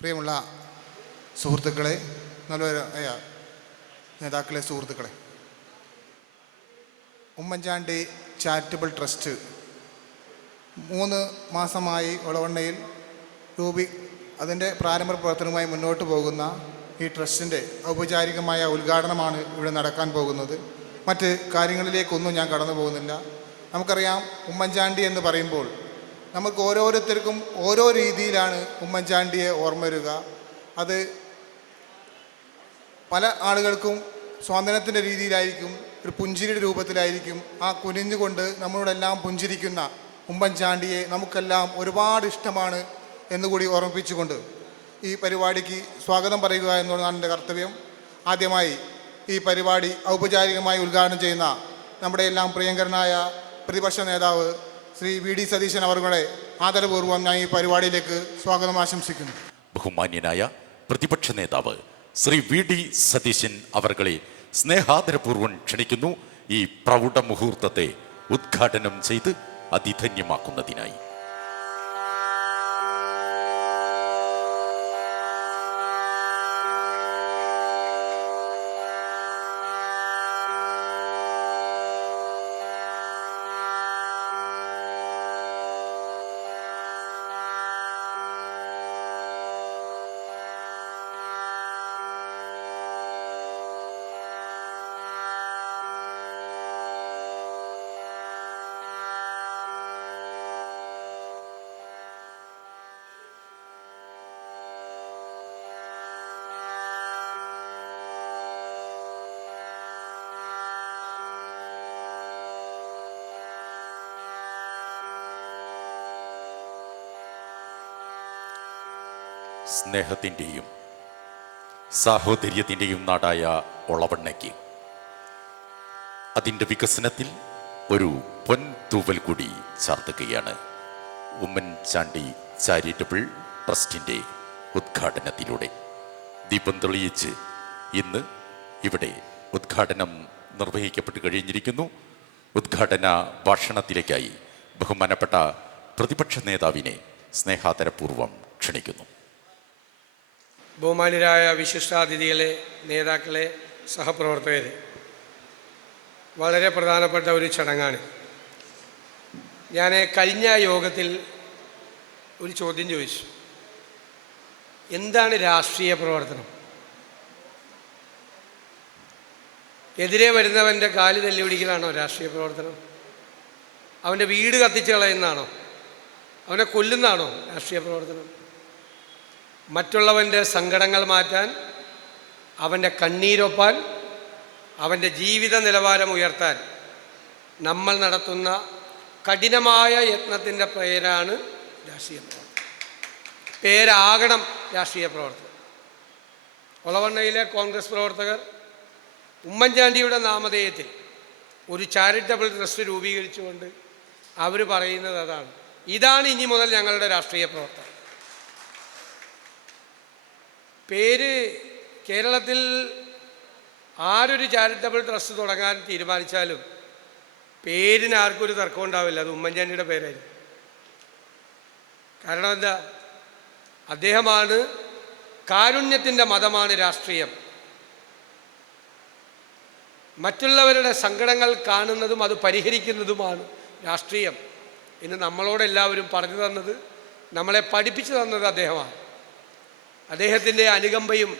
പ്രിയമുള്ള സുഹൃത്തുക്കളെ നല്ലൊരു നേതാക്കളെ സുഹൃത്തുക്കളെ. ഉമ്മൻചാണ്ടി ചാരിറ്റബിൾ ട്രസ്റ്റ് മൂന്ന് മാസമായി ഒളവണ്ണയിൽ രൂപി അതിന്റെ പ്രാരംഭ പ്രവർത്തനവുമായി മുന്നോട്ട് പോകുന്ന ഈ ട്രസ്റ്റിന്റെ ഔപചാരികമായ ഉദ്ഘാടനമാണ് ഇവിടെ നടക്കാൻ പോകുന്നത്. മറ്റ് കാര്യങ്ങളിലേക്കൊന്നും ഞാൻ കടന്നു പോകുന്നില്ല. നമുക്കറിയാം ഉമ്മൻചാണ്ടി എന്ന് പറയുമ്പോൾ നമുക്ക് ഓരോരുത്തർക്കും ഓരോ രീതിയിലാണ് ഉമ്മൻചാണ്ടിയെ ഓർമ്മ വരിക അത് പല ആളുകൾക്കും സ്വാതന്ത്ര്യത്തിന്റെ രീതിയിലായിരിക്കും ഒരു പുഞ്ചിരിയുടെ രൂപത്തിലായിരിക്കും ആ കുനിഞ്ഞുകൊണ്ട് നമ്മളോടെല്ലാം പുഞ്ചിരിക്കുന്ന ഉമ്മൻചാണ്ടിയെ നമുക്കെല്ലാം ഒരുപാട് ഇഷ്ടമാണ് എന്നുകൂടി ഓർമ്മിപ്പിച്ചുകൊണ്ട് ഈ പരിപാടിക്ക് സ്വാഗതം പറയുക എന്നുള്ളതാണ് എന്റെ കർത്തവ്യം. ആദ്യമായി ഈ പരിപാടി ഔപചാരികമായി ഉദ്ഘാടനം ചെയ്യുന്ന നമ്മുടെ എല്ലാം പ്രിയങ്കരനായ പ്രതിപക്ഷ നേതാവ് ശ്രീ വി ഡി സതീശൻ അവരുടെ ആദരപൂർവം ഞാൻ ഈ പരിപാടിയിലേക്ക് സ്വാഗതം ആശംസിക്കുന്നു. ബഹുമാന്യനായ പ്രതിപക്ഷ നേതാവ് ശ്രീ വി ഡി സതീശൻ അവർകളെ സ്നേഹാദരപൂർവം ക്ഷണിക്കുന്നു. ഈ പ്രൗഢ മുഹൂർത്തത്തെ ഉദ്ഘാടനം ചെയ്ത് അതിധന്യമാക്കുന്നതിനായി സ്നേഹത്തിന്റെയും സാഹോദര്യത്തിന്റെയും നാടായ ഒളവണ്ണയ്ക്ക്. അതിന്റെ വികസനത്തിൽ ഒരു പൊൻതൂവൽ കൂടി ചാർത്തുകയാണ്. ഉമ്മൻചാണ്ടി ചാരിറ്റബിൾ ട്രസ്റ്റിന്റെ ഉദ്ഘാടനത്തിലൂടെ ദീപം തെളിയിച്ച് ഇന്ന് ഇവിടെ ഉദ്ഘാടനം നിർവഹിക്കപ്പെട്ട് കഴിഞ്ഞിരിക്കുന്നു. ഉദ്ഘാടന ഭാഷണത്തിലേക്കായി ബഹുമാനപ്പെട്ട പ്രതിപക്ഷ നേതാവിനെ സ്നേഹാതരപൂർവം ക്ഷണിക്കുന്നു. ബഹുമാന്യരായ വിശിഷ്ടാതിഥികളെ നേതാക്കളെ സഹപ്രവർത്തകരെ വളരെ പ്രധാനപ്പെട്ട ഒരു ചടങ്ങാണ്. ഞാൻ കഴിഞ്ഞ യോഗത്തിൽ ഒരു ചോദ്യം ചോദിച്ചു. എന്താണ് രാഷ്ട്രീയ പ്രവർത്തനം? എതിരെ വരുന്നവന്റെ കാൽ തല്ലി പിടിക്കലാണോ രാഷ്ട്രീയ പ്രവർത്തനം? അവന്റെ വീട് കത്തിച്ച് കളയുന്നതാണോ? അവനെ കൊല്ലുന്നതാണോ രാഷ്ട്രീയ പ്രവർത്തനം? മറ്റുള്ളവന്റെ സങ്കടങ്ങൾ മാറ്റാൻ അവന്റെ കണ്ണീരൊപ്പാൻ അവന്റെ ജീവിത നിലവാരം ഉയർത്താൻ നമ്മൾ നടത്തുന്ന കഠിനമായ യത്നത്തിന്റെ പേരാണ് രാഷ്ട്രീയ പ്രവർത്തനം. പേരാകണം രാഷ്ട്രീയ പ്രവർത്തനം. ഒളവണ്ണയിലെ കോൺഗ്രസ് പ്രവർത്തകർ ഉമ്മൻചാണ്ടിയുടെ നാമധേയത്തിൽ ഒരു ചാരിറ്റബിൾ ട്രസ്റ്റ് രൂപീകരിച്ചുകൊണ്ട് അവർ പറയുന്നത് അതാണ്. ഇതാണ് ഇനി മുതൽ ഞങ്ങളുടെ രാഷ്ട്രീയ പ്രവർത്തനം. പേര് കേരളത്തിൽ ആരൊരു ചാരിറ്റബിൾ ട്രസ്റ്റ് തുടങ്ങാൻ തീരുമാനിച്ചാലും പേരിന് ആർക്കും ഒരു തർക്കം ഉണ്ടാവില്ല. അത് ഉമ്മൻചാണ്ടിയുടെ പേരായിരുന്നു കാരണം എന്താ? അദ്ദേഹമാണ് കാരുണ്യത്തിന്റെ മതമാണ് രാഷ്ട്രീയം. മറ്റുള്ളവരുടെ സങ്കടങ്ങൾ കാണുന്നതും അത് പരിഹരിക്കുന്നതുമാണ് രാഷ്ട്രീയം. ഇന്ന് നമ്മളോടെല്ലാവരും പറഞ്ഞു തന്നത് നമ്മളെ പഠിപ്പിച്ചു തന്നത് അദ്ദേഹമാണ്. അദ്ദേഹത്തിന്റെ അനുകമ്പയും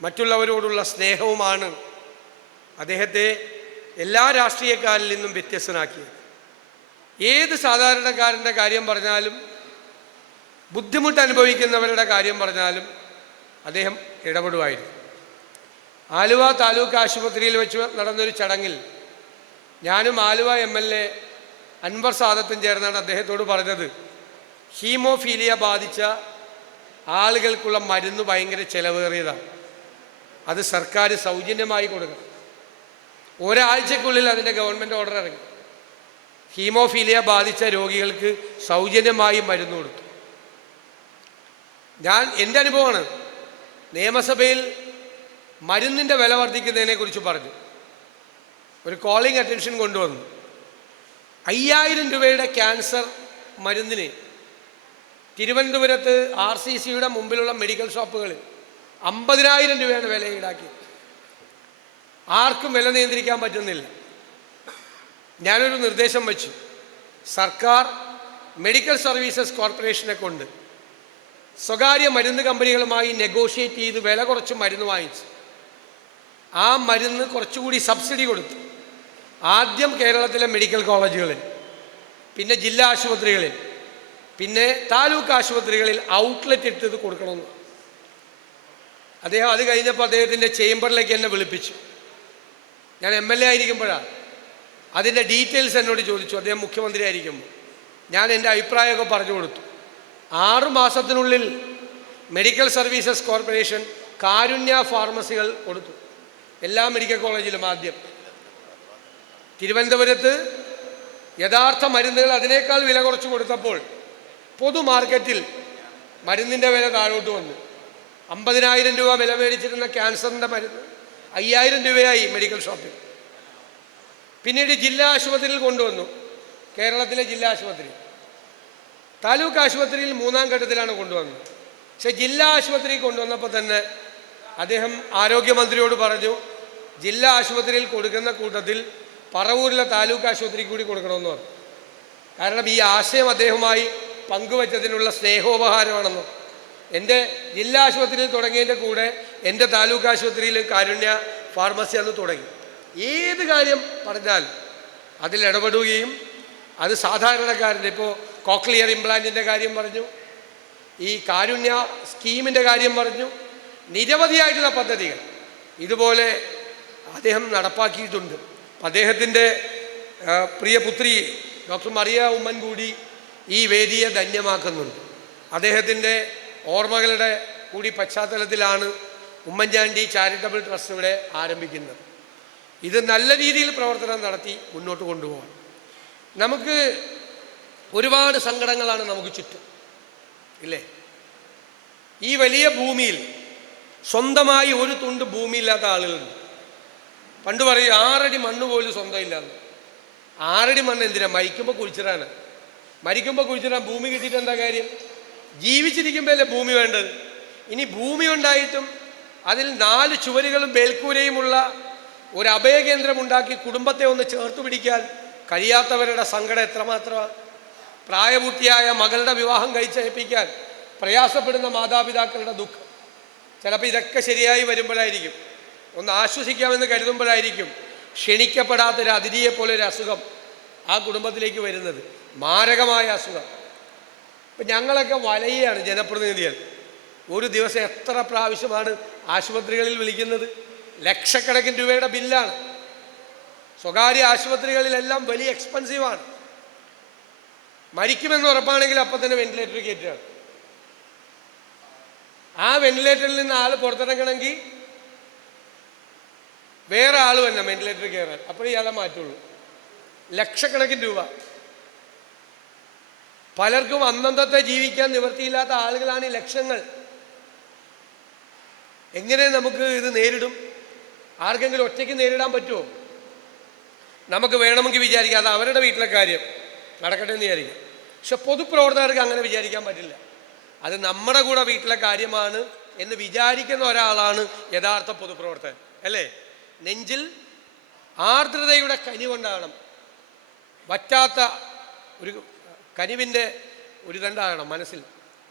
മറ്റുള്ളവരോടുള്ള സ്നേഹവുമാണ് അദ്ദേഹത്തെ എല്ലാ രാഷ്ട്രീയക്കാരിൽ നിന്നും വ്യത്യസ്തനാക്കിയത്. ഏത് സാധാരണക്കാരന്റെ കാര്യം പറഞ്ഞാലും ബുദ്ധിമുട്ട് അനുഭവിക്കുന്നവരുടെ കാര്യം പറഞ്ഞാലും അദ്ദേഹം ഇടപെടുമായിരുന്നു. ആലുവ താലൂക്ക് ആശുപത്രിയിൽ വെച്ച് നടന്നൊരു ചടങ്ങിൽ ഞാനും Aluva M L A Anwar സാദത്തും ചേർന്നാണ് അദ്ദേഹത്തോട് പറഞ്ഞത് ഹീമോഫീലിയ ബാധിച്ച ആളുകൾക്കുള്ള മരുന്ന് ഭയങ്കര ചിലവേറിയതാണ് അത് സർക്കാർ സൗജന്യമായി കൊടുക്കണം ഒരാഴ്ചക്കുള്ളിൽ അതിന്റെ ഗവൺമെന്റ് ഓർഡർ ഇറങ്ങി. ഹീമോഫീലിയ ബാധിച്ച രോഗികൾക്ക് സൗജന്യമായി മരുന്ന് കൊടുത്തു. ഞാൻ എന്റെ അനുഭവമാണ്. നിയമസഭയിൽ മരുന്നിന്റെ വില വർദ്ധിക്കുന്നതിനെ കുറിച്ച് പറഞ്ഞു. ഒരു കോളിംഗ് അറ്റൻഷൻ കൊണ്ടുവന്നു. അയ്യായിരം രൂപയുടെ ക്യാൻസർ മരുന്നിന് തിരുവനന്തപുരത്ത് ആർ സി സിയുടെ മുമ്പിലുള്ള മെഡിക്കൽ ഷോപ്പുകളിൽ അമ്പതിനായിരം രൂപയാണ് വില ഈടാക്കിയത്. ആർക്കും വില നിയന്ത്രിക്കാൻ പറ്റുന്നില്ല. ഞാനൊരു നിർദ്ദേശം വച്ചു. സർക്കാർ മെഡിക്കൽ സർവീസസ് കോർപ്പറേഷനെ കൊണ്ട് സ്വകാര്യ മരുന്ന് കമ്പനികളുമായി നെഗോഷിയേറ്റ് ചെയ്ത് വില കുറച്ച് മരുന്ന് വാങ്ങിച്ചു. ആ മരുന്ന് കുറച്ചുകൂടി സബ്സിഡി കൊടുത്തു. ആദ്യം കേരളത്തിലെ മെഡിക്കൽ കോളേജുകളിൽ പിന്നെ ജില്ലാ ആശുപത്രികളിൽ. പിന്നെ താലൂക്ക് ആശുപത്രികളിൽ ഔട്ട്ലെറ്റ് എടുത്തത് കൊടുക്കണമെന്ന്. അദ്ദേഹം അത് കഴിഞ്ഞപ്പോൾ അദ്ദേഹത്തിന്റെ ചേംബറിലേക്ക് എന്നെ വിളിപ്പിച്ചു. ഞാൻ എം എൽ എ ആയിരിക്കുമ്പോഴാണ് അതിന്റെ ഡീറ്റെയിൽസ് എന്നോട് ചോദിച്ചു. അദ്ദേഹം മുഖ്യമന്ത്രി ആയിരിക്കുമ്പോൾ ഞാൻ എന്റെ അഭിപ്രായമൊക്കെ പറഞ്ഞു കൊടുത്തു. ആറു മാസത്തിനുള്ളിൽ മെഡിക്കൽ സർവീസസ് കോർപ്പറേഷൻ കാരുണ്യ ഫാർമസികൾ കൊടുത്തു. എല്ലാ മെഡിക്കൽ കോളേജിലും ആദ്യം. തിരുവനന്തപുരത്ത് യഥാർത്ഥ മരുന്നുകൾ അതിനേക്കാൾ വില കുറച്ച് കൊടുത്തപ്പോൾ പൊതു മാർക്കറ്റിൽ മരുന്നിന്റെ വില താഴോട്ട് വന്നു. അമ്പതിനായിരം രൂപ വില മേടിച്ചിരുന്ന ക്യാൻസറിന്റെ മരുന്ന് അയ്യായിരം രൂപയായി മെഡിക്കൽ ഷോപ്പിൽ. പിന്നീട് ജില്ലാ ആശുപത്രിയിൽ കൊണ്ടുവന്നു. കേരളത്തിലെ ജില്ലാ ആശുപത്രി. താലൂക്ക് ആശുപത്രിയിൽ മൂന്നാം ഘട്ടത്തിലാണ് കൊണ്ടുവന്നത്. പക്ഷെ ജില്ലാ ആശുപത്രി കൊണ്ടുവന്നപ്പോൾ തന്നെ അദ്ദേഹം ആരോഗ്യമന്ത്രിയോട് പറഞ്ഞു ജില്ലാ ആശുപത്രിയിൽ കൊടുക്കുന്ന കൂട്ടത്തിൽ പറവൂരിലെ താലൂക്ക് ആശുപത്രിക്ക് കൂടി കൊടുക്കണമെന്ന് പറഞ്ഞു. കാരണം ഈ ആശയം അദ്ദേഹവുമായി പങ്കുവച്ചതിനുള്ള സ്നേഹോപഹാരമാണെന്നും. എന്റെ ജില്ലാ ആശുപത്രിയിൽ തുടങ്ങിയതിന്റെ കൂടെ എന്റെ താലൂക്ക് ആശുപത്രിയിൽ കാരുണ്യ ഫാർമസി അന്ന് തുടങ്ങി. ഏത് കാര്യം പറഞ്ഞാൽ അതിൽ ഇടപെടുകയും അത് സാധാരണക്കാരന്റെ ഇപ്പോൾ കോക്ലിയർ ഇംപ്ലാന്റിന്റെ കാര്യം പറഞ്ഞു ഈ കാരുണ്യ സ്കീമിന്റെ കാര്യം പറഞ്ഞു നിരവധിയായിട്ടുള്ള പദ്ധതികൾ ഇതുപോലെ അദ്ദേഹം നടപ്പാക്കിയിട്ടുണ്ട്. അദ്ദേഹത്തിന്റെ പ്രിയ പുത്രി ഡോക്ടർ മറിയ ഉമ്മൻ കൂടി ഈ വേദിയെ ധന്യമാക്കുന്നുണ്ട്. അദ്ദേഹത്തിന്റെ ഓർമ്മകളുടെ കൂടി പശ്ചാത്തലത്തിലാണ് ഉമ്മൻചാണ്ടി ചാരിറ്റബിൾ ട്രസ്റ്റ് ഇവിടെ ആരംഭിക്കുന്നത്. ഇത് നല്ല രീതിയിൽ പ്രവർത്തനം നടത്തി മുന്നോട്ട് കൊണ്ടുപോകാം നമുക്ക് ഒരുപാട് സങ്കടങ്ങളാണ് നമുക്ക് ചുറ്റും. ഇല്ലേ? ഈ വലിയ ഭൂമിയിൽ സ്വന്തമായി ഒരു തുണ്ട് ഭൂമിയില്ലാത്ത ആളുകളുണ്ട്. പണ്ട് പറയും ആറടി മണ്ണ് പോലും സ്വന്തം ഇല്ലാന്ന്. ആറടി മണ്ണ് എന്തിനാ? മയക്കുമ്പോൾ കുഴിച്ചിടാണ് മരിക്കുമ്പോൾ കുഴിച്ചിടാൻ ഭൂമി കിട്ടിയിട്ട് എന്താ കാര്യം? ജീവിച്ചിരിക്കുമ്പോഴല്ലേ ഭൂമി വേണ്ടത്? ഇനി ഭൂമി ഉണ്ടായിട്ടും അതിൽ നാല് ചുവരുകളും ബേൽക്കൂരയുമുള്ള ഒരു അഭയകേന്ദ്രം ഉണ്ടാക്കി കുടുംബത്തെ ഒന്ന് ചേർത്ത് പിടിക്കാൻ കഴിയാത്തവരുടെ സങ്കടം എത്രമാത്രമാണ് പ്രായപൂർത്തിയായ മകളുടെ വിവാഹം കഴിച്ചയപ്പിക്കാൻ പ്രയാസപ്പെടുന്ന മാതാപിതാക്കളുടെ ദുഃഖം. ചിലപ്പോൾ ഇതൊക്കെ ശരിയായി വരുമ്പോഴായിരിക്കും. ഒന്ന് ആശ്വസിക്കാമെന്ന് കരുതുമ്പോഴായിരിക്കും ക്ഷണിക്കപ്പെടാത്തൊരു അതിരിയെപ്പോലെ ഒരു അസുഖം ആ കുടുംബത്തിലേക്ക് വരുന്നത്. മാരകമായ അസുഖം. ഇപ്പം ഞങ്ങളൊക്കെ വലയാണ് ജനപ്രതിനിധികൾ. ഒരു ദിവസം എത്ര പ്രാവശ്യമാണ് ആശുപത്രികളിൽ വിളിക്കുന്നത്? ലക്ഷക്കണക്കിന് രൂപയുടെ ബില്ലാണ്. സ്വകാര്യ ആശുപത്രികളിലെല്ലാം വലിയ എക്സ്പെൻസീവാണ്. മരിക്കുമെന്ന് ഉറപ്പാണെങ്കിൽ അപ്പം തന്നെ വെന്റിലേറ്റർ കയറ്റുകയാണ് ആ വെന്റിലേറ്ററിൽ നിന്ന് ആൾ പുറത്തിറങ്ങണമെങ്കിൽ വേറെ ആൾ തന്നെ വെന്റിലേറ്റർ കയറാൻ. അപ്പോഴേ ഇയാളെ മാറ്റുള്ളൂ. ലക്ഷക്കണക്കിന് രൂപ. പലർക്കും അന്നന്നത്തെ ജീവിക്കാൻ നിവൃത്തിയില്ലാത്ത ആളുകളാണ് ലക്ഷങ്ങൾ. എങ്ങനെ നമുക്ക് ഇത് നേരിടും? ആർക്കെങ്കിലും ഒറ്റയ്ക്ക് നേരിടാൻ പറ്റുമോ? നമുക്ക് വേണമെങ്കിൽ വിചാരിക്കാം അത് അവരുടെ വീട്ടിലെ കാര്യം. നടക്കട്ടെ എന്ന് വിചാരിക്കാം. പക്ഷെ പൊതുപ്രവർത്തകർക്ക് അങ്ങനെ വിചാരിക്കാൻ പറ്റില്ല. അത് നമ്മുടെ കൂടെ വീട്ടിലെ കാര്യമാണ് എന്ന് വിചാരിക്കുന്ന ഒരാളാണ് യഥാർത്ഥ പൊതുപ്രവർത്തകൻ. അല്ലേ? നെഞ്ചിൽ ആർദ്രതയുടെ കനി കൊണ്ടാണ്. വറ്റാത്ത ഒരു കനിവിന്റെ ഒരു ദണ്ടാകണം മനസ്സിൽ.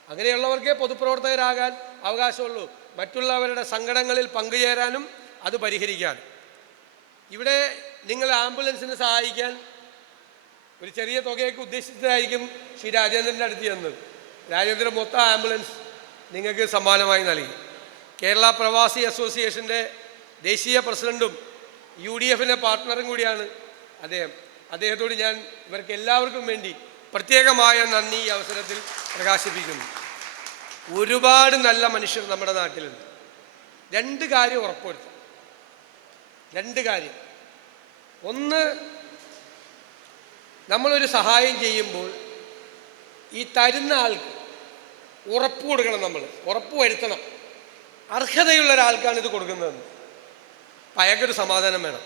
അങ്ങനെയുള്ളവർക്കേ പൊതുപ്രവർത്തകരാകാൻ അവകാശമുള്ളൂ. മറ്റുള്ളവരുടെ സങ്കടങ്ങളിൽ പങ്കുചേരാനും അത് പരിഹരിക്കാൻ. ഇവിടെ നിങ്ങൾ ആംബുലൻസിനെ സഹായിക്കാൻ ഒരു ചെറിയ തുകയൊക്കെ ഉദ്ദേശിച്ചതായിരിക്കും ശ്രീ രാജേന്ദ്രന്റെ അടുത്ത് ചെന്നത് രാജേന്ദ്രൻ മൊത്തം ആംബുലൻസ് നിങ്ങൾക്ക് സമ്മാനമായി നൽകി. കേരള പ്രവാസി അസോസിയേഷന്റെ ദേശീയ പ്രസിഡന്റും യു ഡി എഫിന്റെ പാർട്ട്ണറും കൂടിയാണ് അദ്ദേഹം. അദ്ദേഹത്തോട് ഞാൻ ഇവർക്ക് എല്ലാവർക്കും വേണ്ടി പ്രത്യേകമായ നന്ദി ഈ അവസരത്തിൽ പ്രകാശിപ്പിക്കുന്നു. ഒരുപാട് നല്ല മനുഷ്യർ നമ്മുടെ നാട്ടിലുണ്ട്. രണ്ട് കാര്യം ഉറപ്പുവരുത്തും. രണ്ട് കാര്യം. ഒന്ന് നമ്മളൊരു സഹായം ചെയ്യുമ്പോൾ ഈ തരുന്ന ആൾക്ക് ഉറപ്പ് കൊടുക്കണം നമ്മൾ ഉറപ്പ് വരുത്തണം. അർഹതയുള്ള ഒരാൾക്കാണ് ഇത് കൊടുക്കുന്നതെന്ന്. അപ്പം അയാൾക്കൊരു സമാധാനം വേണം.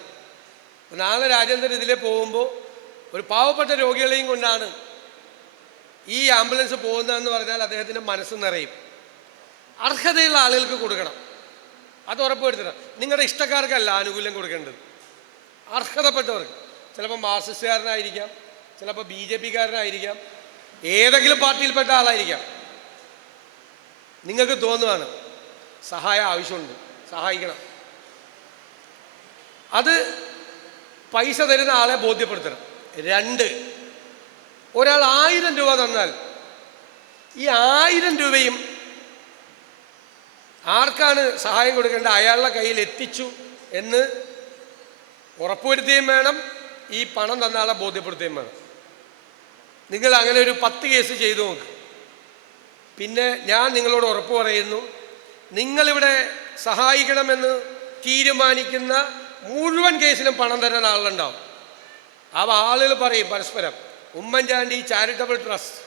നാളെ രാജേന്ദ്രൻ ഇതിലെ പോകുമ്പോൾ ഒരു പാവപ്പെട്ട രോഗികളെയും കൊണ്ടാണ് ഈ ആംബുലൻസ് പോകുന്നതെന്ന് പറഞ്ഞാൽ അദ്ദേഹത്തിന്റെ മനസ്സ് നിറയും. അർഹതയുള്ള ആളുകൾക്ക് കൊടുക്കണം. അത് ഉറപ്പുവരുത്തണം. നിങ്ങളുടെ ഇഷ്ടക്കാർക്കല്ല ആനുകൂല്യം കൊടുക്കേണ്ടത്. അർഹതപ്പെട്ടവർക്ക്. ചിലപ്പോൾ മാർക്സിസ്റ്റുകാരനായിരിക്കാം ചിലപ്പോൾ ബി ജെ പിക്കാരനായിരിക്കാം ഏതെങ്കിലും പാർട്ടിയിൽപ്പെട്ട ആളായിരിക്കാം. നിങ്ങൾക്ക് തോന്നുവാണ് സഹായം ആവശ്യമുണ്ട്. സഹായിക്കണം. അത് പൈസ തരുന്ന ആളെ ബോധ്യപ്പെടുത്തണം. രണ്ട് ഒരാൾ ആയിരം രൂപ തന്നാൽ ഈ ആയിരം രൂപയും ആർക്കാണ് സഹായം കൊടുക്കേണ്ടത്? അയാളുടെ കയ്യിൽ എത്തിച്ചു എന്ന് ഉറപ്പുവരുത്തുകയും വേണം. ഈ പണം തന്ന ആളെ ബോധ്യപ്പെടുത്തുകയും വേണം. നിങ്ങൾ അങ്ങനെ ഒരു പത്ത് കേസ് ചെയ്തു നോക്ക്. പിന്നെ ഞാൻ നിങ്ങളോട് ഉറപ്പ് പറയുന്നു നിങ്ങളിവിടെ സഹായിക്കണമെന്ന് തീരുമാനിക്കുന്ന മുഴുവൻ കേസിലും പണം തരാൻ ആളുണ്ടാവും. ആ ആളുകൾ പറയും പരസ്പരം ഉമ്മൻചാണ്ടി ചാരിറ്റബിൾ ട്രസ്റ്റ്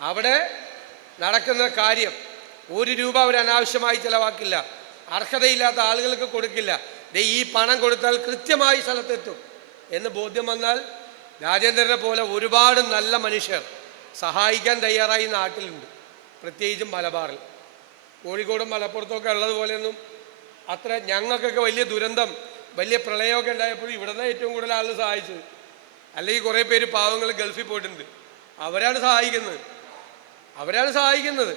അവിടെ നടക്കുന്ന കാര്യം ഒരു രൂപ അവർ അനാവശ്യമായി ചിലവാക്കില്ല. അർഹതയില്ലാത്ത ആളുകൾക്ക് കൊടുക്കില്ല. ദേ ഈ പണം കൊടുത്താൽ കൃത്യമായി സ്ഥലത്തെത്തും. എന്ന് ബോധ്യം വന്നാൽ രാജേന്ദ്രനെ പോലെ ഒരുപാട് നല്ല മനുഷ്യർ സഹായിക്കാൻ തയ്യാറായി നാട്ടിലുണ്ട്. പ്രത്യേകിച്ചും മലബാറിൽ. കോഴിക്കോടും മലപ്പുറത്തൊക്കെ ഉള്ളതുപോലെയൊന്നും അത്ര ഞങ്ങൾക്കൊക്കെ വലിയ ദുരന്തം വലിയ പ്രളയമൊക്കെ ഉണ്ടായപ്പോഴും ഇവിടെ ഏറ്റവും കൂടുതൽ ആളുകൾ സഹായിച്ചത്. അല്ലെങ്കിൽ കുറേ പേര് പാവങ്ങൾ ഗൾഫിൽ പോയിട്ടുണ്ട്. അവരാണ് സഹായിക്കുന്നത്. അവരാണ് സഹായിക്കുന്നത്.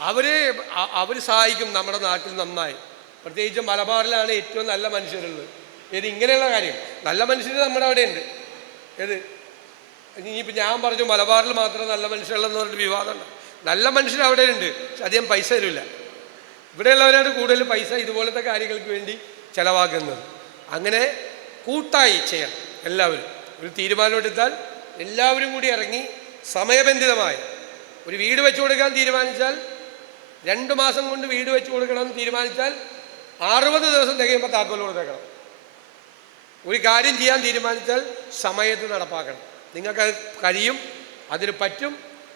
അവർ അവർ സഹായിക്കും നമ്മുടെ നാട്ടിൽ നന്നായി. പ്രത്യേകിച്ച് മലബാറിലാണ് ഏറ്റവും നല്ല മനുഷ്യരുള്ളത്. ഇത് ഇങ്ങനെയുള്ള കാര്യം. നല്ല മനുഷ്യർ നമ്മുടെ അവിടെ ഉണ്ട് ഏത്? ഇനിയിപ്പോൾ ഞാൻ പറഞ്ഞു മലബാറിൽ മാത്രം നല്ല മനുഷ്യരുള്ളതെന്ന് പറഞ്ഞിട്ട് വിവാദമുണ്ട്. നല്ല മനുഷ്യർ അവിടെ ഉണ്ട് പക്ഷെ അധികം പൈസ തരില്ല ഇവിടെയുള്ളവരാണ് കൂടുതൽ പൈസ ഇതുപോലത്തെ കാര്യങ്ങൾക്ക് വേണ്ടി ചിലവാക്കുന്നത്. അങ്ങനെ കൂട്ടായി ചെയ്യണം എല്ലാവരും. ഒരു തീരുമാനമെടുത്താൽ എല്ലാവരും കൂടി ഇറങ്ങി സമയബന്ധിതമായി ഒരു വീട് വെച്ചു കൊടുക്കാൻ തീരുമാനിച്ചാൽ രണ്ട് മാസം കൊണ്ട് വീട് വെച്ചു കൊടുക്കണമെന്ന് തീരുമാനിച്ചാൽ അറുപത് ദിവസം തികയുമ്പോൾ താക്കോൽ കൊടുത്തേക്കണം. ഒരു കാര്യം ചെയ്യാൻ തീരുമാനിച്ചാൽ സമയത്ത് നടപ്പാക്കണം. നിങ്ങൾക്ക് കഴിയും അതിന് പറ്റും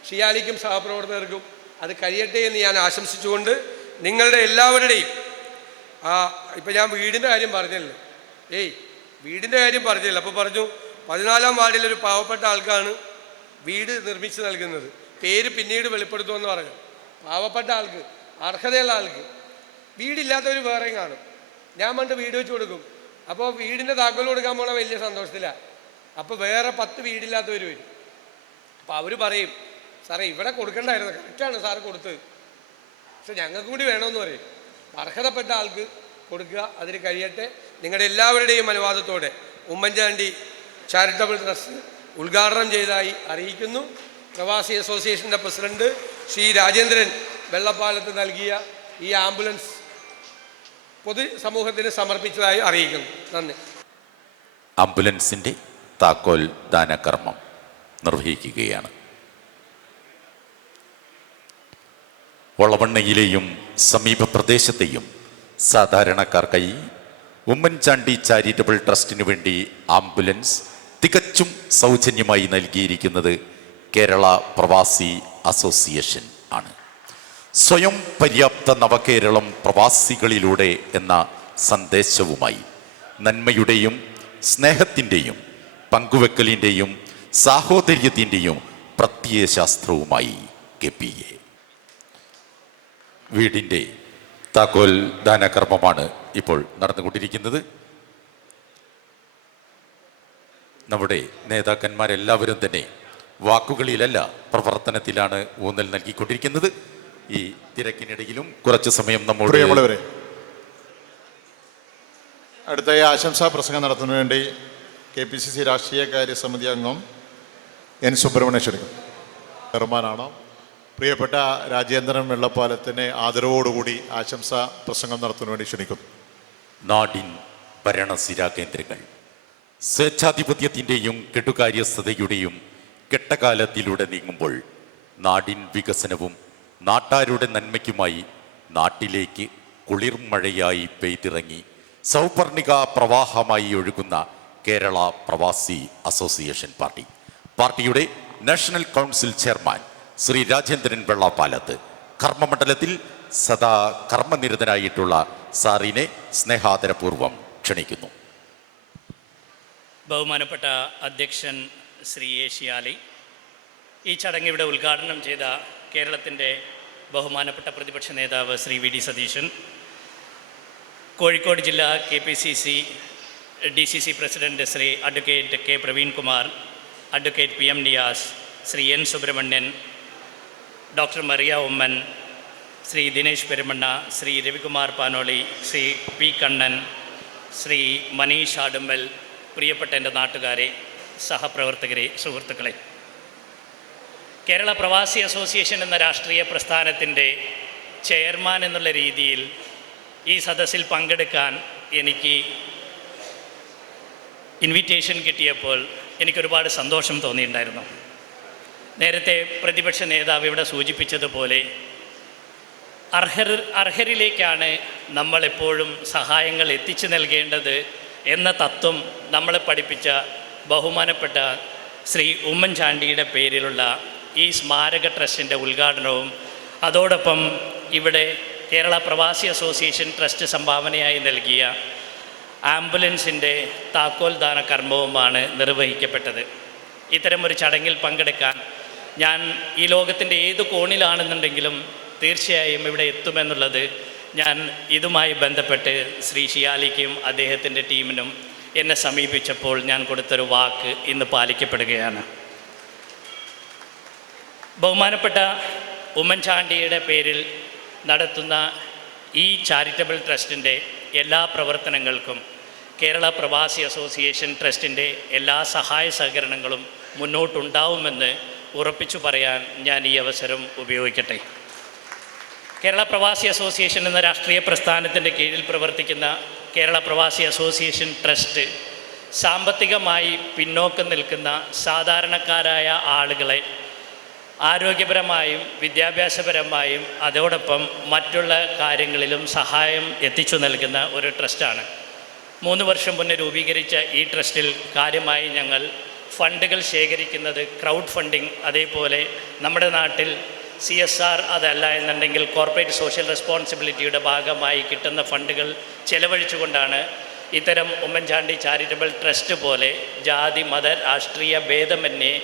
ഷിയാലിക്കും സഹപ്രവർത്തകർക്കും അത് കഴിയട്ടെ എന്ന് ഞാൻ ആശംസിച്ചുകൊണ്ട് നിങ്ങളുടെ എല്ലാവരുടെയും ആ ഇപ്പം ഞാൻ വീടിന്റെ കാര്യം പറഞ്ഞല്ലോ? ഏയ് വീടിന്റെ കാര്യം പറഞ്ഞില്ല. അപ്പോൾ പറഞ്ഞു പതിനാലാം വാർഡിലൊരു പാവപ്പെട്ട ആൾക്കാണ് വീട് നിർമ്മിച്ച് നൽകുന്നത്. പേര് പിന്നീട് വെളിപ്പെടുത്തുമെന്ന് പറഞ്ഞു പാവപ്പെട്ട ആൾക്ക് അർഹതയുള്ള ആൾക്ക്. വീടില്ലാത്തവർ വേറെയും കാണും. ഞാൻ പണ്ട് വീട് വെച്ച് കൊടുക്കും. അപ്പോൾ വീടിന്റെ താക്കോൽ കൊടുക്കാൻ പോണ വലിയ സന്തോഷത്തിലാണ് അപ്പോൾ വേറെ പത്ത് വീടില്ലാത്തവർ വരും. അപ്പോൾ അവർ പറയും സാറേ ഇവിടെ കൊടുക്കണ്ടായിരുന്നു. കറക്റ്റാണ് സാറ് കൊടുത്തത് പക്ഷെ ഞങ്ങൾക്ക് കൂടി വേണമെന്ന് പറയും. അർഹതപ്പെട്ട ആൾക്ക് കൊടുക്കുക. അതിന് കഴിയട്ടെ. നിങ്ങളുടെ എല്ലാവരുടെയും അനുവാദത്തോടെ ഉമ്മൻചാണ്ടി ചാരിറ്റബിൾ ട്രസ്റ്റ് ഉദ്ഘാടനം ചെയ്തതായി അറിയിക്കുന്നു. പ്രവാസി അസോസിയേഷന്റെ പ്രസിഡന്റ് ശ്രീ രാജേന്ദ്രൻ വെള്ളപ്പാലത്ത് നൽകിയ ഈ ആംബുലൻസ് പൊതു സമൂഹത്തിന് സമർപ്പിച്ചതായി അറിയിക്കുന്നു. നന്ദി. ആംബുലൻസിന്റെ താക്കോൽ ദാനകർമ്മം നിർവഹിക്കുകയാണ്. ഒളവണ്ണയിലെയും സമീപ പ്രദേശത്തെയും സാധാരണക്കാർക്കായി ഉമ്മൻചാണ്ടി ചാരിറ്റബിൾ ട്രസ്റ്റിനു വേണ്ടി ആംബുലൻസ് തികച്ചും സൗജന്യമായി നൽകിയിരിക്കുന്നത് കേരള പ്രവാസി അസോസിയേഷൻ ആണ്. സ്വയം പര്യാപ്ത നവകേരളം പ്രവാസികളിലൂടെ എന്ന സന്ദേശവുമായി നന്മയുടെയും സ്നേഹത്തിന്റെയും പങ്കുവെക്കലിന്റെയും സാഹോദര്യത്തിന്റെയും പ്രത്യയശാസ്ത്രവുമായി കെ പി എ. വീടിന്റെ താക്കോൽ ദാനകർമ്മമാണ് ഇപ്പോൾ നടന്നുകൊണ്ടിരിക്കുന്നത്. നമ്മുടെ നേതാക്കന്മാരെല്ലാവരും തന്നെ വാക്കുകളിലല്ല പ്രവർത്തനത്തിലാണ് ഊന്നൽ നൽകിക്കൊണ്ടിരിക്കുന്നത്. ഈ തിരക്കിനിടയിലും കുറച്ച് സമയം നമ്മൾ പ്രിയമുള്ളവരെ അടുത്ത ഈ ആശംസാ പ്രസംഗം നടത്തുന്നതിന് വേണ്ടി കെ പി സി സി രാഷ്ട്രീയകാര്യ സമിതി അംഗം എൻ സുബ്രഹ്മണ്യ ക്ഷണിക്കും ചെയർമാനാണ് പ്രിയപ്പെട്ട രാജേന്ദ്രൻ വെള്ളപ്പാലത്തിന് ആദരവോടുകൂടി ആശംസാ പ്രസംഗം നടത്തുന്നതിന് വേണ്ടി ക്ഷണിക്കുന്നു. നാടിൻ ഭരണസിരാ കേന്ദ്രങ്ങൾ. സ്വേച്ഛാധിപത്യത്തിന്റെയും കെട്ടുകാര്യസ്ഥതയുടെയും കെട്ടകാലത്തിലൂടെ നീങ്ങുമ്പോൾ നാടിൻ വികസനവും നാട്ടാരുടെ നന്മയ്ക്കുമായി നാട്ടിലേക്ക് കുളിർമഴയായി പെയ്തിറങ്ങി സൗപർണിക പ്രവാഹമായി ഒഴുകുന്ന കേരള പ്രവാസി അസോസിയേഷൻ പാർട്ടി. പാർട്ടിയുടെ national council chairman Shri Rajendran Vellappalath കർമ്മമണ്ഡലത്തിൽ സദാ കർമ്മനിരതനായിട്ടുള്ള സാറിനെ സ്നേഹാദരപൂർവം ക്ഷണിക്കുന്നു. ബഹുമാനപ്പെട്ട അധ്യക്ഷൻ ശ്രീ ഏഷ്യാലി ഈ ചടങ്ങ് ഇവിടെ ഉദ്ഘാടനം ചെയ്ത കേരളത്തിന്റെ ബഹുമാനപ്പെട്ട പ്രതിപക്ഷ നേതാവ് ശ്രീ വി ഡി സതീശൻ കോഴിക്കോട് ജില്ലാ K P C C D C C president Shri advocate K Praveenkumar advocate P M Niyas Shri N Subrahmanyan doctor Mariya Oommen Shri Dinesh Perumanna Shri Ravikumar Panoli Shri P Kannan Shri Manish Adumbal പ്രിയപ്പെട്ട എന്റെ നാട്ടുകാരെ സഹപ്രവർത്തകരെ സുഹൃത്തുക്കളെ. Kerala Pravasi association എന്ന രാഷ്ട്രീയ പ്രസ്ഥാനത്തിന്റെ chairman എന്നുള്ള രീതിയിൽ ഈ സദസ്സിൽ പങ്കെടുക്കാൻ എനിക്ക് ഇൻവിറ്റേഷൻ കിട്ടിയപ്പോൾ എനിക്കൊരുപാട് സന്തോഷം തോന്നിയിട്ടുണ്ടായിരുന്നു. നേരത്തെ പ്രതിപക്ഷ നേതാവ് ഇവിടെ സൂചിപ്പിച്ചതുപോലെ അർഹർ അർഹരിലേക്കാണ് നമ്മളെപ്പോഴും സഹായങ്ങൾ എത്തിച്ചു നൽകേണ്ടത് എന്ന തത്വം നമ്മളെ പഠിപ്പിച്ച ബഹുമാനപ്പെട്ട ശ്രീ ഉമ്മൻചാണ്ടിയുടെ പേരിലുള്ള ഈ സ്മാരക ട്രസ്റ്റിന്റെ ഉദ്ഘാടനവും അതോടൊപ്പം ഇവിടെ കേരള പ്രവാസി അസോസിയേഷൻ ട്രസ്റ്റ് സംഭാവനയായി നൽകിയ ആംബുലൻസിന്റെ താക്കോൽ ദാന കർമ്മവുമാണ് നിർവഹിക്കപ്പെട്ടത്. ഇത്തരമൊരു ചടങ്ങിൽ പങ്കെടുക്കാൻ ഞാൻ ഈ ലോകത്തിന്റെ ഏത് കോണിലാണെന്നുണ്ടെങ്കിലും തീർച്ചയായും ഇവിടെ എത്തുമെന്നുള്ളത് ഞാൻ ഇതുമായി ബന്ധപ്പെട്ട് ശ്രീ ഷിയാലിക്കും അദ്ദേഹത്തിന്റെ ടീമിനും എന്നെ സമീപിച്ചപ്പോൾ ഞാൻ കൊടുത്തൊരു വാക്ക് ഇന്ന് പാലിക്കപ്പെടുകയാണ്. ബഹുമാനപ്പെട്ട ഉമ്മൻചാണ്ടിയുടെ പേരിൽ നടത്തുന്ന ഈ ചാരിറ്റബിൾ ട്രസ്റ്റിന്റെ എല്ലാ പ്രവർത്തനങ്ങൾക്കും കേരള പ്രവാസി അസോസിയേഷൻ ട്രസ്റ്റിന്റെ എല്ലാ സഹായ സഹകരണങ്ങളും മുന്നോട്ടുണ്ടാവുമെന്ന് ഉറപ്പിച്ചു പറയാൻ ഞാൻ ഈ അവസരം ഉപയോഗിക്കട്ടെ. കേരള പ്രവാസി അസോസിയേഷൻ എന്ന രാഷ്ട്രീയ പ്രസ്ഥാനത്തിന്റെ കീഴിൽ പ്രവർത്തിക്കുന്ന കേരള പ്രവാസി അസോസിയേഷൻ ട്രസ്റ്റ് സാമ്പത്തികമായി പിന്നോക്കം നിൽക്കുന്ന സാധാരണക്കാരായ ആളുകളെ ആരോഗ്യപരമായും വിദ്യാഭ്യാസപരമായും അതോടൊപ്പം മറ്റുള്ള കാര്യങ്ങളിലും സഹായം എത്തിച്ചു നൽകുന്ന ഒരു ട്രസ്റ്റാണ്. മൂന്ന് വർഷം മുന്നേ രൂപീകരിച്ച ഈ ട്രസ്റ്റിൽ കാര്യമായി ഞങ്ങൾ ഫണ്ടുകൾ ശേഖരിക്കുന്നത് ക്രൗഡ് ഫണ്ടിങ് അതേപോലെ നമ്മുടെ നാട്ടിൽ സി എസ് ആർ അതല്ല എന്നുണ്ടെങ്കിൽ കോർപ്പറേറ്റ് സോഷ്യൽ റെസ്പോൺസിബിലിറ്റിയുടെ ഭാഗമായി കിട്ടുന്ന ഫണ്ടുകൾ ചെലവഴിച്ചുകൊണ്ടാണ് ഇത്തരം ഉമ്മൻചാണ്ടി ചാരിറ്റബിൾ ട്രസ്റ്റ് പോലെ ജാതി മത രാഷ്ട്രീയ ഭേദമന്യേ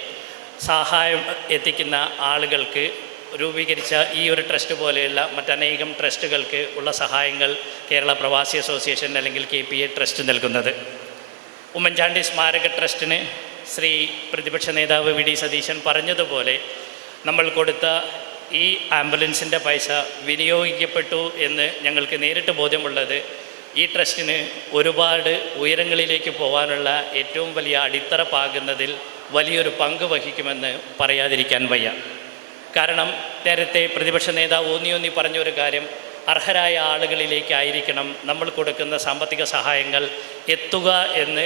സഹായം എത്തിക്കുന്ന ആളുകൾക്ക് രൂപീകരിച്ച ഈ ഒരു ട്രസ്റ്റ് പോലെയുള്ള മറ്റനേകം ട്രസ്റ്റുകൾക്ക് ഉള്ള സഹായങ്ങൾ കേരള പ്രവാസി അസോസിയേഷൻ അല്ലെങ്കിൽ കെ പി എ ട്രസ്റ്റ് നൽകുന്നത്. ഉമ്മൻചാണ്ടി സ്മാരക ട്രസ്റ്റിന് ശ്രീ പ്രതിപക്ഷ നേതാവ് വി ഡി സതീശൻ പറഞ്ഞതുപോലെ നമ്മൾ കൊടുത്ത ഈ ആംബുലൻസിന്റെ പൈസ വിനിയോഗിക്കപ്പെട്ടു എന്ന് ഞങ്ങൾക്ക് നേരിട്ട് ബോധ്യമുള്ളത്. ഈ ട്രസ്റ്റിന് ഒരുപാട് ഉയരങ്ങളിലേക്ക് പോകാനുള്ള ഏറ്റവും വലിയ അടിത്തറ പാകുന്നതിൽ വലിയൊരു പങ്ക് വഹിക്കുമെന്ന് പറയാതിരിക്കാൻ വയ്യ. കാരണം നേരത്തെ പ്രതിപക്ഷ നേതാവ് ഊന്നി ഊന്നി പറഞ്ഞൊരു കാര്യം അർഹരായ ആളുകളിലേക്കായിരിക്കണം നമ്മൾ കൊടുക്കുന്ന സാമ്പത്തിക സഹായങ്ങൾ എത്തുക എന്ന്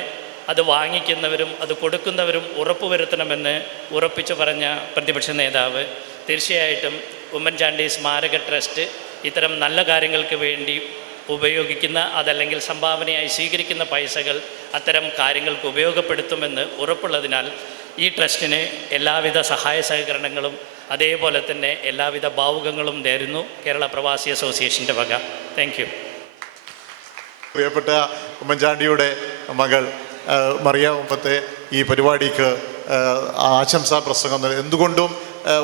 അത് വാങ്ങിക്കുന്നവരും അത് കൊടുക്കുന്നവരും ഉറപ്പുവരുത്തണമെന്ന് ഉറപ്പിച്ചു പറഞ്ഞ പ്രതിപക്ഷ നേതാവ്. തീർച്ചയായിട്ടും ഉമ്മൻചാണ്ടി സ്മാരക ട്രസ്റ്റ് ഇത്തരം നല്ല കാര്യങ്ങൾക്ക് വേണ്ടി ഉപയോഗിക്കുന്ന അതല്ലെങ്കിൽ സംഭാവനയായി സ്വീകരിക്കുന്ന പൈസകൾ അത്തരം കാര്യങ്ങൾക്ക് ഉപയോഗപ്പെടുത്തുമെന്ന് ഉറപ്പുള്ളതിനാൽ ഈ ട്രസ്റ്റിന് എല്ലാവിധ സഹായ സഹകരണങ്ങളും അതേപോലെ തന്നെ എല്ലാവിധ ഭാവുകങ്ങളും നേരുന്നു. കേരള പ്രവാസി അസോസിയേഷന്റെ വക. താങ്ക് പ്രിയപ്പെട്ട ഉമ്മൻചാണ്ടിയുടെ മകൾ ആ, മറിയ ഉമ്പത്തെ ഈ പരിപാടിക്ക് ആശംസാ പ്രസംഗം എന്തുകൊണ്ടും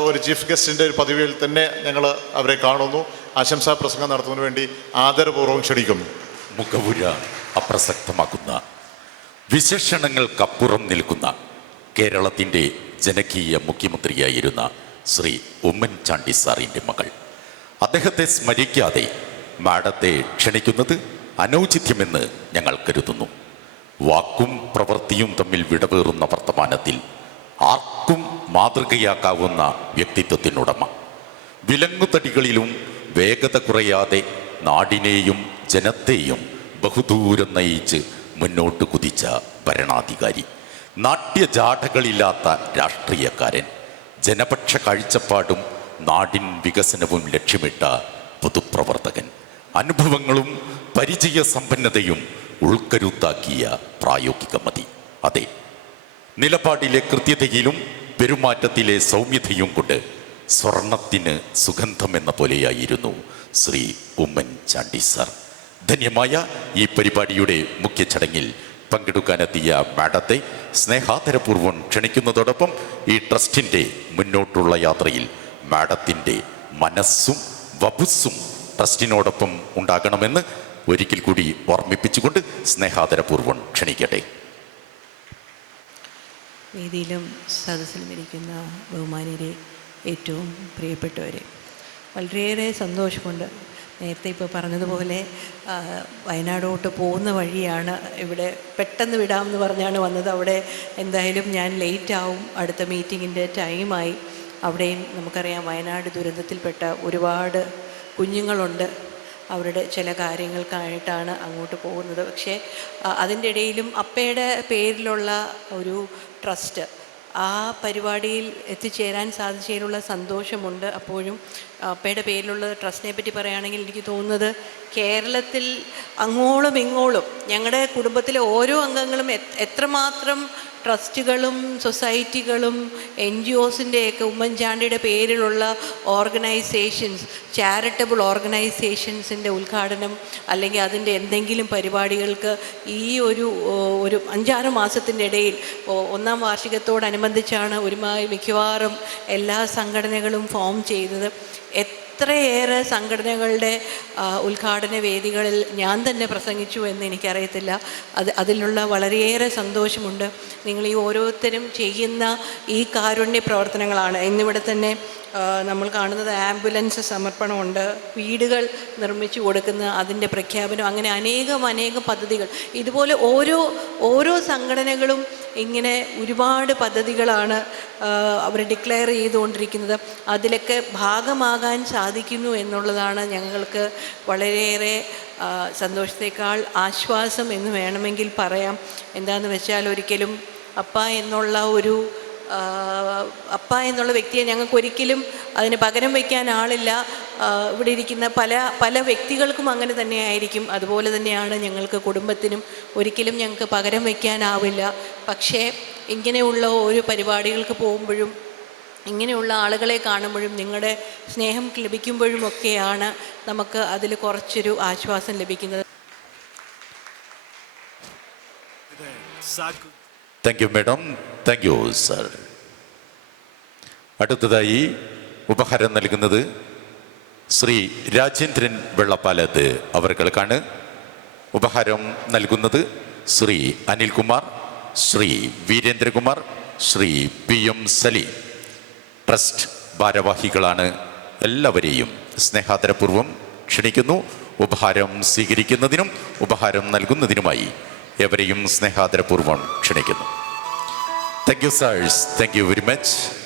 ഒരു ചീഫ് ഗസ്റ്റിന്റെ ഒരു പദവിയിൽ തന്നെ ഞങ്ങൾ അവരെ കാണുന്നു. ആശംസാ പ്രസംഗം നടത്തുന്നതിന് വേണ്ടി ആദരപൂർവം ക്ഷണിക്കുന്നു. മുഖപുര അപ്രസക്തമാക്കുന്ന വിശേഷണങ്ങൾക്കപ്പുറം നിൽക്കുന്ന കേരളത്തിന്റെ ജനകീയ മുഖ്യമന്ത്രിയായിരുന്ന ശ്രീ ഉമ്മൻചാണ്ടി സാറിന്റെ മകൾ. അദ്ദേഹത്തെ സ്മരിക്കാതെ മാഡത്തെ ക്ഷണിക്കുന്നത് അനൗചിത്യമെന്ന് ഞങ്ങൾ കരുതുന്നു. വാക്കും പ്രവൃത്തിയും തമ്മിൽ വിടവേറുന്ന വർത്തമാനത്തിൽ ആർക്കും മാതൃകയാക്കാവുന്ന വ്യക്തിത്വത്തിനുടമ. വിലങ്ങുതടികളിലും വേഗത കുറയാതെ നാടിനെയും ജനത്തെയും ബഹുദൂരം നയിച്ച് മുന്നോട്ട് കുതിച്ച ഭരണാധികാരി നാട്യജാഠകളില്ലാത്ത രാഷ്ട്രീയക്കാരൻ ജനപക്ഷ കാഴ്ചപ്പാടും നാടിൻ വികസനവും ലക്ഷ്യമിട്ട പൊതുപ്രവർത്തകൻ. അനുഭവങ്ങളും പരിചയ സമ്പന്നതയും ഉൾക്കരുത്താക്കിയ പ്രായോഗിക മതി. അതെ. നിലപാടിലെ കൃത്യതയിലും പെരുമാറ്റത്തിലെ സൗമ്യതയും കൊണ്ട് സ്വർണത്തിന് സുഗന്ധമെന്ന പോലെയായിരുന്നു ശ്രീ ഉമ്മൻ ചാണ്ടി സർ. ധന്യമായ ഈ പരിപാടിയുടെ മുഖ്യ ചടങ്ങിൽ പങ്കെടുക്കാനെത്തിയ മാഡത്തെ സ്നേഹാദരപൂർവം ക്ഷണിക്കുന്നതോടൊപ്പം ഈ ട്രസ്റ്റിന്റെ മുന്നോട്ടുള്ള യാത്രയിൽ മാഡത്തിന്റെ മനസ്സും വപുസ്സും ട്രസ്റ്റിനോടൊപ്പം ഉണ്ടാകണമെന്ന് ഒരിക്കൽ കൂടി ഓർമ്മിപ്പിച്ചുകൊണ്ട് സ്നേഹാദരപൂർവം ക്ഷണിക്കട്ടെ. വേദിയിലും സദസ്സിലും ഇരിക്കുന്ന ബഹുമാനിയരെ ഏറ്റവും പ്രിയപ്പെട്ടവരെ വളരെയേറെ സന്തോഷമുണ്ട്. നേരത്തെ ഇപ്പോൾ പറഞ്ഞതുപോലെ വയനാടോട്ട് പോകുന്ന വഴിയാണ് ഇവിടെ പെട്ടെന്ന് വിടാമെന്ന് പറഞ്ഞാണ് വന്നത്. അവിടെ എന്തായാലും ഞാൻ ലേറ്റ് ആവും. അടുത്ത മീറ്റിങ്ങിന്റെ ടൈമായി അവിടെയും നമുക്കറിയാം വയനാട് ദുരന്തത്തിൽപ്പെട്ട ഒരുപാട് കുഞ്ഞുങ്ങളുണ്ട്. അവരുടെ ചില കാര്യങ്ങൾക്കായിട്ടാണ് അങ്ങോട്ട് പോകുന്നത്. പക്ഷേ അതിന്റെ ഇടയിലും അപ്പയുടെ പേരിലുള്ള ഒരു ട്രസ്റ്റ് ആ പരിപാടിയിൽ എത്തിച്ചേരാൻ സാധിച്ചതിലുള്ള സന്തോഷമുണ്ട്. അപ്പോഴും അപ്പയുടെ പേരിലുള്ള ട്രസ്റ്റിനെ പറ്റി പറയുകയാണെങ്കിൽ എനിക്ക് തോന്നുന്നത് കേരളത്തിൽ അങ്ങോളും ഇങ്ങോളും ഞങ്ങളുടെ കുടുംബത്തിലെ ഓരോ അംഗങ്ങളും എത്രമാത്രം ട്രസ്റ്റുകളും സൊസൈറ്റികളും എൻ ജി ഒസിന്റെയൊക്കെ ഉമ്മൻചാണ്ടിയുടെ പേരിലുള്ള ഓർഗനൈസേഷൻസ് ചാരിറ്റബിൾ ഓർഗനൈസേഷൻസിന്റെ ഉദ്ഘാടനം അല്ലെങ്കിൽ അതിന്റെ എന്തെങ്കിലും പരിപാടികൾക്ക് ഈ ഒരു ഒരു അഞ്ചാറ് മാസത്തിന്റെ ഇടയിൽ ഒന്നാം വാർഷികത്തോടനുബന്ധിച്ചാണ് ഒരുമായി മിക്കവാറും എല്ലാ സംഘടനകളും ഫോം ചെയ്തത്. it എത്രയേറെ സംഘടനകളുടെ ഉദ്ഘാടന വേദികളിൽ ഞാൻ തന്നെ പ്രസംഗിച്ചു എന്ന് എനിക്കറിയത്തില്ല. അത് അതിലുള്ള വളരെയേറെ സന്തോഷമുണ്ട്. നിങ്ങൾ ഈ ഓരോരുത്തരും ചെയ്യുന്ന ഈ കാരുണ്യ പ്രവർത്തനങ്ങളാണ്. ഇന്നിവിടെ തന്നെ നമ്മൾ കാണുന്നത് ആംബുലൻസ് സമർപ്പണമുണ്ട്. വീടുകൾ നിർമ്മിച്ചു കൊടുക്കുന്ന അതിന്റെ പ്രഖ്യാപനം. അങ്ങനെ അനേകം അനേകം പദ്ധതികൾ. ഇതുപോലെ ഓരോ ഓരോ സംഘടനകളും ഇങ്ങനെ ഒരുപാട് പദ്ധതികളാണ് അവർ ഡിക്ലെയർ ചെയ്തുകൊണ്ടിരിക്കുന്നത്. അതിലൊക്കെ ഭാഗമാകാൻ സാധിക്കുന്നു എന്നുള്ളതാണ് ഞങ്ങൾക്ക് വളരെയേറെ സന്തോഷത്തേക്കാൾ ആശ്വാസം എന്ന് വേണമെങ്കിൽ പറയാം. എന്താണെന്ന് വെച്ചാൽ ഒരിക്കലും അപ്പ എന്നുള്ള ഒരു അപ്പ എന്നുള്ള വ്യക്തിയെ ഞങ്ങൾക്ക് ഒരിക്കലും അതിന് പകരം വയ്ക്കാൻ ആളില്ല. ഇവിടെ ഇരിക്കുന്ന പല പല വ്യക്തികൾക്കും അങ്ങനെ തന്നെയായിരിക്കും അതുപോലെ തന്നെയാണ് ഞങ്ങൾക്ക് കുടുംബത്തിനും ഒരിക്കലും ഞങ്ങൾക്ക് പകരം വയ്ക്കാനാവില്ല. പക്ഷേ ഇങ്ങനെയുള്ള ഓരോ പരിപാടികൾക്ക് പോകുമ്പോഴും ഇങ്ങനെയുള്ള ആളുകളെ കാണുമ്പോഴും നിങ്ങളുടെ സ്നേഹം ലഭിക്കുമ്പോഴുമൊക്കെയാണ് നമുക്ക് അതിൽ കുറച്ചൊരു ആശ്വാസം ലഭിക്കുന്നത്. Thank you madam thank you sir അടുത്തതായി ഉപഹാരം നൽകുന്നത് ശ്രീ രാജേന്ദ്രൻ വെള്ളപ്പാലത്ത് അവർക്കാണ് ഉപഹാരം നൽകുന്നത് Shri Anilkumar Shri Veerendrakumar Shri P M Saleem. Trust ഭാരവാഹികളാണ് എല്ലാവരെയും സ്നേഹാദരപൂർവം ക്ഷണിക്കുന്നു. ഉപഹാരം സ്വീകരിക്കുന്നതിനും ഉപഹാരം നൽകുന്നതിനുമായി എവരെയും സ്നേഹാദരപൂർവം ക്ഷണിക്കുന്നു. Thank you sirs thank you very much